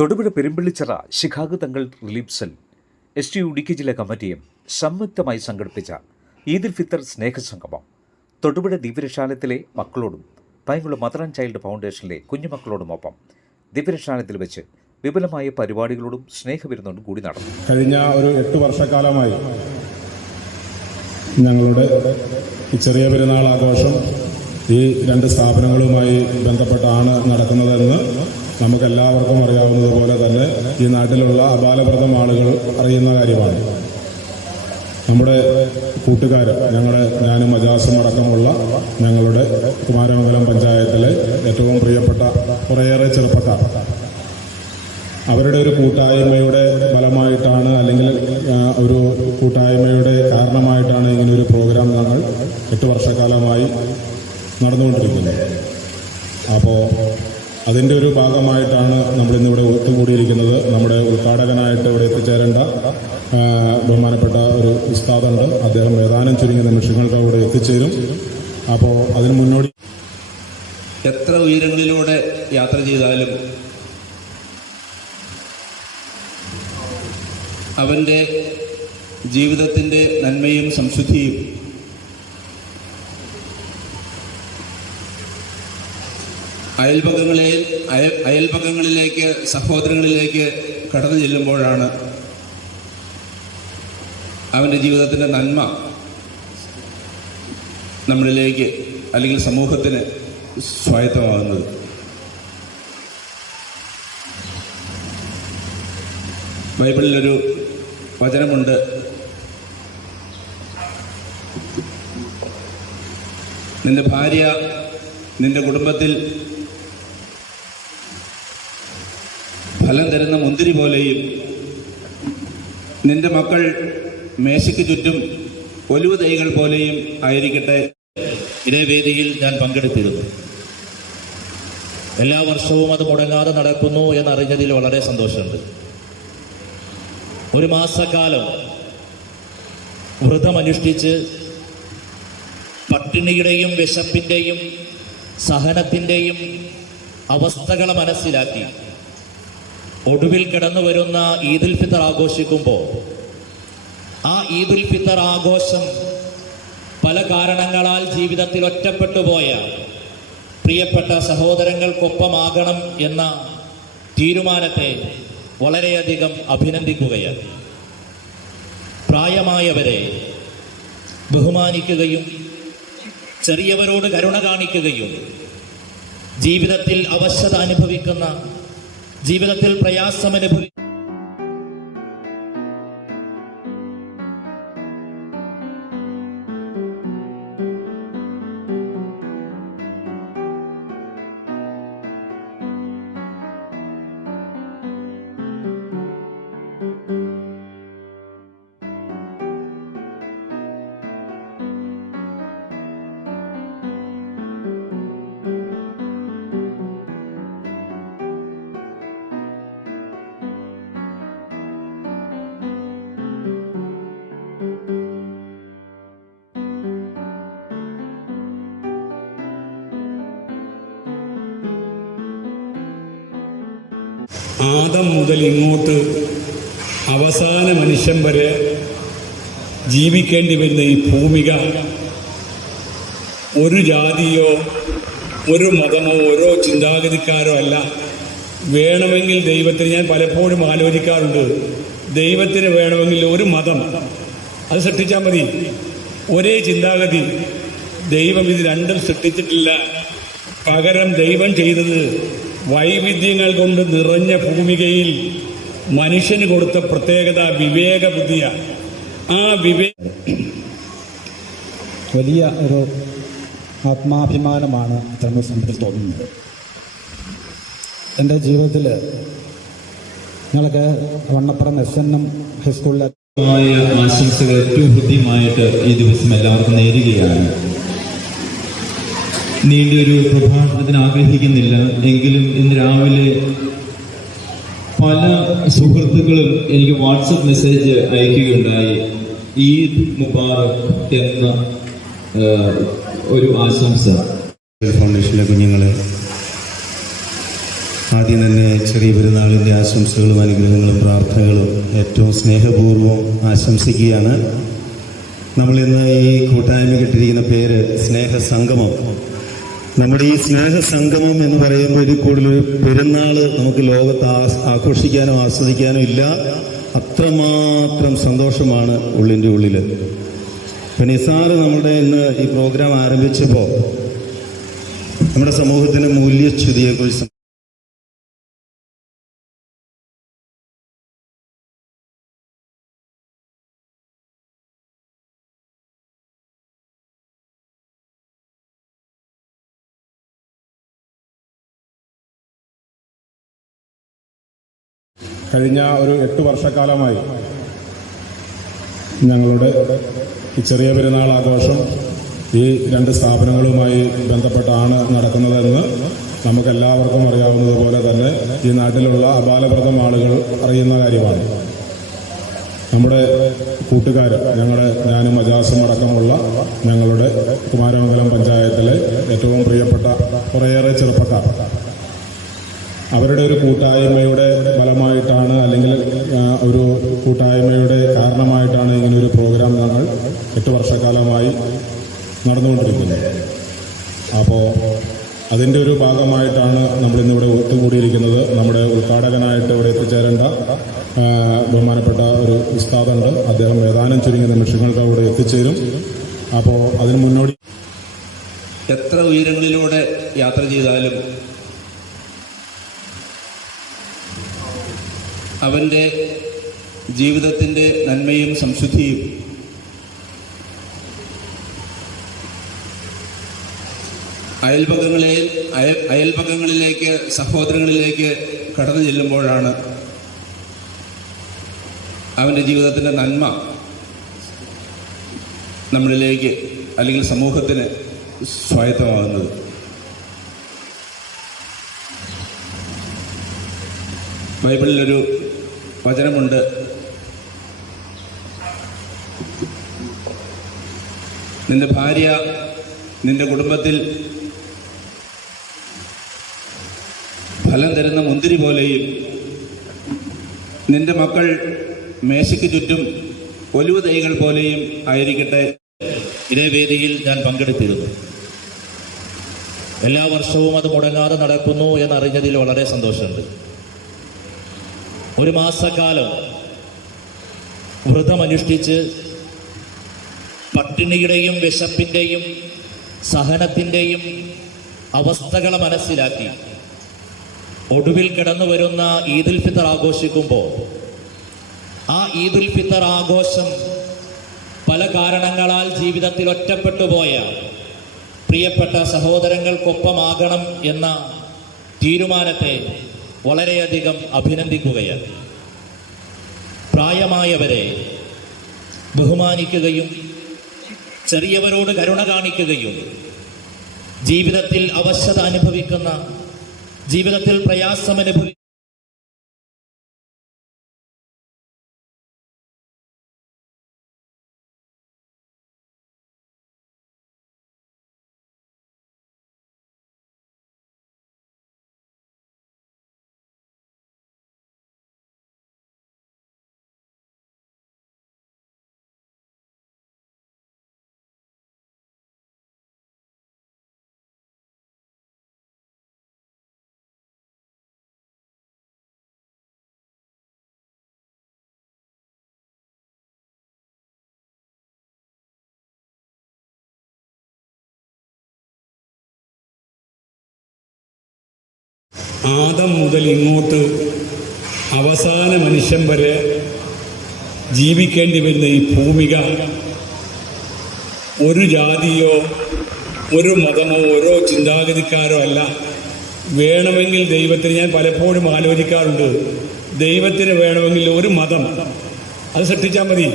തൊടുപുഴ പെരുമ്പള്ളിച്ചിറ ശിഖാഗ തങ്ങൾ relief cell STU Idukki ജില്ലാ കമ്മിറ്റിയും സംയുക്തമായി സംഘടിപ്പിച്ച ഈദുൽ ഫിത്തർ സ്നേഹസംഗമം തൊടുപുഴ ദിവ്യരക്ഷാലയത്തിലെ മക്കളോടും പൈങ്കുളം മദർ ആൻഡ് ചൈൽഡ് ഫൗണ്ടേഷനിലെ കുഞ്ഞുമക്കളോടുമൊപ്പം ദിവ്യരക്ഷാലയത്തിൽ വെച്ച് വിപുലമായ പരിപാടികളോടും സ്നേഹവിരുന്നോടും കൂടി നടന്നു. കഴിഞ്ഞ ഒരു 8 വർഷക്കാലമായി ഞങ്ങളുടെ ഈ ചെറിയ പെരുന്നാൾ ആഘോഷം ഈ 2 സ്ഥാപനങ്ങളുമായി ബന്ധപ്പെട്ടാണ് നടക്കുന്നതെന്ന് നമുക്കെല്ലാവർക്കും അറിയാവുന്നതുപോലെ തന്നെ ഈ നാട്ടിലുള്ള അപാലപ്രദം ആളുകൾ അറിയുന്ന കാര്യമാണ്. നമ്മുടെ കൂട്ടുകാർ ഞാനും അജാസും അടക്കമുള്ള ഞങ്ങളുടെ കുമാരമംഗലം പഞ്ചായത്തിലെ ഏറ്റവും പ്രിയപ്പെട്ട കുറേയേറെ ചെറുപ്പക്കാർ അവരുടെ ഒരു കൂട്ടായ്മയുടെ ഫലമായിട്ടാണ്, അല്ലെങ്കിൽ ഒരു കൂട്ടായ്മയുടെ കാരണമായിട്ടാണ് ഇങ്ങനൊരു പ്രോഗ്രാം ഞങ്ങൾ 8 വർഷക്കാലമായി നടന്നുകൊണ്ടിരിക്കുന്നത്. അപ്പോൾ അതിൻ്റെ ഒരു ഭാഗമായിട്ടാണ് നമ്മളിന്നിവിടെ ഒത്തുകൂടിയിരിക്കുന്നത്. നമ്മുടെ ഉദ്ഘാടകനായിട്ട് ഇവിടെ എത്തിച്ചേരേണ്ട ബഹുമാനപ്പെട്ട ഒരു ഉസ്താദുണ്ട്. അദ്ദേഹം ഏതാനും ചുരുങ്ങിയ നിമിഷങ്ങൾക്ക് അവിടെ എത്തിച്ചേരും. അപ്പോൾ അതിന് മുന്നോടി എത്ര ഉയരങ്ങളിലൂടെ യാത്ര ചെയ്താലും അവൻ്റെ ജീവിതത്തിൻ്റെ നന്മയും സംശുദ്ധിയും അയൽപക്കങ്ങളിലേക്ക് സഹോദരങ്ങളിലേക്ക് കടന്നു ചെല്ലുമ്പോഴാണ് അവൻ്റെ ജീവിതത്തിൻ്റെ നന്മ നമ്മളിലേക്ക് അല്ലെങ്കിൽ സമൂഹത്തിന് സ്വായത്തമാകുന്നത്. ബൈബിളിലൊരു വചനമുണ്ട്, നിന്റെ ഭാര്യ നിന്റെ കുടുംബത്തിൽ ഫലം തരുന്ന മുന്തിരി പോലെയും നിന്റെ മക്കൾ മേശയ്ക്ക് ചുറ്റും ഒലിവ് തൈകൾ പോലെയും ആയിരിക്കട്ടെ. ഇതേ വേദിയിൽ ഞാൻ പങ്കെടുത്തിരുന്നു. എല്ലാ വർഷവും അത് മുടങ്ങാതെ നടക്കുന്നു എന്നറിഞ്ഞതിൽ വളരെ സന്തോഷമുണ്ട്. ഒരു മാസക്കാലം വ്രതമനുഷ്ഠിച്ച് പട്ടിണിയുടെയും വിശപ്പിൻ്റെയും സഹനത്തിൻ്റെയും അവസ്ഥകളെ മനസ്സിലാക്കി ഒടുവിൽ കടന്നു വരുന്ന ഈദുൽ ഫിത്തർ ആഘോഷിക്കുമ്പോൾ ആ ഈദുൽ ഫിത്തർ ആഘോഷം പല കാരണങ്ങളാൽ ജീവിതത്തിൽ ഒറ്റപ്പെട്ടു പോയ പ്രിയപ്പെട്ട സഹോദരങ്ങൾക്കൊപ്പമാകണം എന്ന തീരുമാനത്തെ വളരെയധികം അഭിനന്ദിക്കുകയാണ്. പ്രായമായവരെ ബഹുമാനിക്കുകയും ചെറിയവരോട് കരുണ കാണിക്കുകയും ജീവിതത്തിൽ അവശത അനുഭവിക്കുന്ന, ജീവിതത്തിൽ പ്രയാസമനുഭവിക്കുന്ന ആദം മുതൽ ഇങ്ങോട്ട് അവസാന മനുഷ്യൻ വരെ ജീവിക്കേണ്ടി വരുന്ന ഈ ഭൂമിക ഒരു ജാതിയോ ഒരു മതമോ ഓരോ ചിന്താഗതിക്കാരോ അല്ല. വേണമെങ്കിൽ ദൈവത്തിന്, ഞാൻ പലപ്പോഴും ആലോചിക്കാറുണ്ട്, ദൈവത്തിന് വേണമെങ്കിൽ ഒരു മതം അത് സൃഷ്ടിച്ചാൽ മതി, ഒരേ ചിന്താഗതി. ദൈവം ഇത് രണ്ടും സൃഷ്ടിച്ചിട്ടില്ല. പകരം ദൈവം ചെയ്തത് വൈവിധ്യങ്ങൾ കൊണ്ട് നിറഞ്ഞ ഭൂമികയിൽ മനുഷ്യന് കൊടുത്ത പ്രത്യേകത വിവേക ബുദ്ധിയാണ്. ആ വലിയ ഒരു ആത്മാഭിമാനമാണ് ഇത്തരം സംബന്ധിൽ തോന്നുന്നത്. എൻ്റെ ജീവിതത്തിൽ ഞങ്ങൾക്ക് വണ്ണപ്പുറം SNM ഹൈസ്കൂളിലെ ആശംസകൾ ഏറ്റവും ഹൃദ്യമായിട്ട് ഈ ദിവസം എല്ലാവർക്കും നേരുകയാണ്. നീണ്ടൊരു പ്രഭാഷണത്തിന് ആഗ്രഹിക്കുന്നില്ല, എങ്കിലും ഇന്ന് രാവിലെ പല സുഹൃത്തുക്കളും എനിക്ക് വാട്സപ്പ് മെസ്സേജ് അയക്കുകയുണ്ടായി. ഈദ് മുബാറക് എന്ന ഒരു ആശംസ. ഫൗണ്ടേഷനിലെ കുഞ്ഞുങ്ങളെ ആദ്യം തന്നെ ചെറിയ പെരുന്നാളിൻ്റെ ആശംസകളും അനുഗ്രഹങ്ങളും പ്രാർത്ഥനകളും ഏറ്റവും സ്നേഹപൂർവ്വം ആശംസിക്കുകയാണ്. നമ്മളിന്ന് ഈ കൂട്ടായ്മ കിട്ടിയിരിക്കുന്ന പേര് സ്നേഹസംഗമം. നമ്മുടെ ഈ സ്നേഹസംഗമം എന്ന് പറയുമ്പോൾ ഇതിൽ കൂടുതൽ പെരുന്നാൾ നമുക്ക് ലോകത്ത് ആഘോഷിക്കാനോ ആസ്വദിക്കാനോ ഇല്ല. അത്രമാത്രം സന്തോഷമാണ് ഉള്ളിൻ്റെ ഉള്ളിൽ. ഇപ്പം നിസാറ് നമ്മുടെ ഇന്ന് ഈ പ്രോഗ്രാം ആരംഭിച്ചപ്പോൾ നമ്മുടെ സമൂഹത്തിൻ്റെ മൂല്യച്യുതിയെക്കുറിച്ച് കഴിഞ്ഞ ഒരു 8 വർഷക്കാലമായി ഞങ്ങളുടെ ഈ ചെറിയ പെരുന്നാൾ ആഘോഷം ഈ 2 സ്ഥാപനങ്ങളുമായി ബന്ധപ്പെട്ടാണ് നടക്കുന്നതെന്ന് നമുക്കെല്ലാവർക്കും അറിയാവുന്നതുപോലെ തന്നെ ഈ നാട്ടിലുള്ള അപാലപ്രദം ആളുകൾ അറിയുന്ന കാര്യമാണ്. നമ്മുടെ കൂട്ടുകാർ, ഞാനും അജാസും അടക്കമുള്ള ഞങ്ങളുടെ കുമാരമംഗലം പഞ്ചായത്തിലെ ഏറ്റവും പ്രിയപ്പെട്ട കുറേയേറെ ചെറുപ്പക്കാർ, അവരുടെ ഒരു കൂട്ടായ്മയുടെ ഫലമായിട്ടാണ്, അല്ലെങ്കിൽ ഒരു കൂട്ടായ്മയുടെ കാരണമായിട്ടാണ് ഇങ്ങനെ ഒരു പ്രോഗ്രാം ഞങ്ങൾ 8 വർഷക്കാലമായി നടന്നുകൊണ്ടിരിക്കുന്നത്. അപ്പോൾ അതിൻ്റെ ഒരു ഭാഗമായിട്ടാണ് നമ്മളിന്നിവിടെ ഒത്തുകൂടിയിരിക്കുന്നത്. നമ്മുടെ ഉദ്ഘാടകനായിട്ട് ഇവിടെ എത്തിച്ചേരേണ്ട ബഹുമാനപ്പെട്ട ഒരു ഉസ്താദുണ്ട്. അദ്ദേഹം ഏതാനും ചുരുങ്ങിയ നിമിഷങ്ങൾക്ക് അവിടെ എത്തിച്ചേരും. അപ്പോൾ അതിന് മുന്നോടി എത്ര ഉയരങ്ങളിലൂടെ യാത്ര ചെയ്താലും അവൻ്റെ ജീവിതത്തിൻ്റെ നന്മയും സംശുദ്ധിയും അയൽപക്കങ്ങളിലേക്ക് സഹോദരങ്ങളിലേക്ക് കടന്നു ചെല്ലുമ്പോഴാണ് അവൻ്റെ ജീവിതത്തിൻ്റെ നന്മ നമ്മളിലേക്ക് അല്ലെങ്കിൽ സമൂഹത്തിന് സ്വായത്തമാകുന്നത്. ബൈബിളിലൊരു വചനമുണ്ട്, നിന്റെ ഭാര്യ നിന്റെ കുടുംബത്തിൽ ഫലം തരുന്ന മുന്തിരി പോലെയും നിന്റെ മക്കൾ മേശയ്ക്ക് ചുറ്റും ഒലിവ തൈകൾ പോലെയും ആയിരിക്കട്ടെ. ഇതേ വേദിയിൽ ഞാൻ പങ്കെടുത്തിരുന്നു. എല്ലാ വർഷവും അത് മുടങ്ങാതെ നടക്കുന്നു എന്നറിഞ്ഞതിൽ വളരെ സന്തോഷമുണ്ട്. ഒരു മാസക്കാലം വ്രതമനുഷ്ഠിച്ച് പട്ടിണിയുടെയും വിശപ്പിൻ്റെയും സഹനത്തിൻ്റെയും അവസ്ഥകളെ മനസ്സിലാക്കി ഒടുവിൽ കടന്നു വരുന്ന ഈദുൽ ഫിത്തർ ആഘോഷിക്കുമ്പോൾ ആ ഈദുൽ ഫിത്തർ ആഘോഷം പല കാരണങ്ങളാൽ ജീവിതത്തിൽ ഒറ്റപ്പെട്ടുപോയ പ്രിയപ്പെട്ട സഹോദരങ്ങൾക്കൊപ്പമാകണം എന്ന തീരുമാനത്തെ വളരെയധികം അഭിനന്ദിക്കുകയാണ്. പ്രായമായവരെ ബഹുമാനിക്കുകയും ചെറിയവരോട് കരുണ കാണിക്കുകയും ജീവിതത്തിൽ അവശത അനുഭവിക്കുന്ന, ജീവിതത്തിൽ പ്രയാസം അനുഭവിക്കുന്ന ആദം മുതൽ ഇങ്ങോട്ട് അവസാന മനുഷ്യൻ വരെ ജീവിക്കേണ്ടി വരുന്ന ഈ ഭൂമിക ഒരു ജാതിയോ ഒരു മതമോ ഓരോ ചിന്താഗതിക്കാരോ അല്ല. വേണമെങ്കിൽ ദൈവത്തിന്, ഞാൻ പലപ്പോഴും ആലോചിക്കാറുണ്ട്, ദൈവത്തിന് വേണമെങ്കിൽ ഒരു മതം അത് സൃഷ്ടിച്ചാൽ മതി,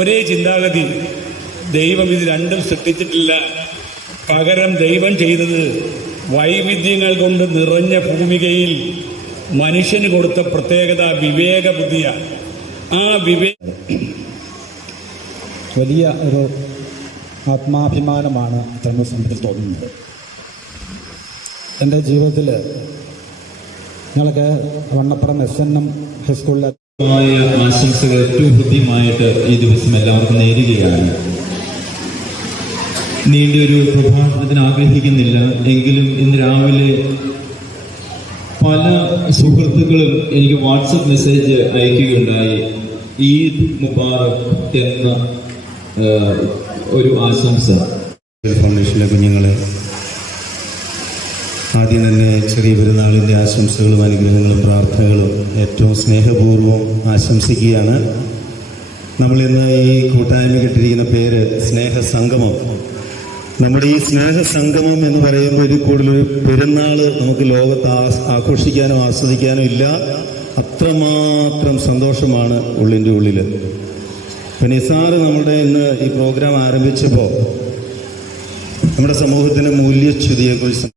ഒരേ ചിന്താഗതി. ദൈവം ഇത് രണ്ടും സൃഷ്ടിച്ചിട്ടില്ല. പകരം ദൈവം ചെയ്തത് വൈവിധ്യങ്ങൾ കൊണ്ട് നിറഞ്ഞ ഭൂമികയിൽ മനുഷ്യന് കൊടുത്ത പ്രത്യേകത വിവേക ബുദ്ധിയാണ്. ആ വലിയ ഒരു ആത്മാഭിമാനമാണ് ഇത്തരം സംബന്ധിച്ച് തോന്നുന്നത്. എൻ്റെ ജീവിതത്തിൽ ഞങ്ങൾക്ക് വണ്ണപ്പുറം SNM ഹൈസ്കൂളിലെ ആശംസകൾ ഏറ്റവും ഹൃദ്യമായിട്ട് ഈ ദിവസം എല്ലാവർക്കും നേരുകയാണ്. നീണ്ടൊരു പ്രഭാഷണത്തിന് ആഗ്രഹിക്കുന്നില്ല, എങ്കിലും ഇന്ന് രാവിലെ പല സുഹൃത്തുക്കളും എനിക്ക് വാട്സപ്പ് മെസ്സേജ് അയക്കുകയുണ്ടായി. ഈദ് മുബാറക് എന്ന ഒരു ആശംസ. ഫൗണ്ടേഷനിലെ കുഞ്ഞുങ്ങളെ, ആദ്യം തന്നെ ചെറിയ പെരുന്നാളിൻ്റെ ആശംസകളും അനുഗ്രഹങ്ങളും പ്രാർത്ഥനകളും ഏറ്റവും സ്നേഹപൂർവ്വം ആശംസിക്കുകയാണ്. നമ്മളിന്ന് ഈ കൂട്ടായ്മയ്ക്കിട്ടിരിക്കുന്ന പേര് സ്നേഹസംഗമം. നമ്മുടെ ഈ സ്നേഹസംഗമം എന്ന് പറയുമ്പോൾ ഇതിൽ കൂടുതൽ പെരുന്നാൾ നമുക്ക് ലോകത്ത് ആഘോഷിക്കാനോ ആസ്വദിക്കാനോ ഇല്ല. അത്രമാത്രം സന്തോഷമാണ് ഉള്ളിൻ്റെ ഉള്ളിൽ. ഇപ്പം നിസാറ് നമ്മുടെ ഇന്ന് ഈ പ്രോഗ്രാം ആരംഭിച്ചപ്പോൾ നമ്മുടെ സമൂഹത്തിൻ്റെ മൂല്യച്യുതിയെക്കുറിച്ച്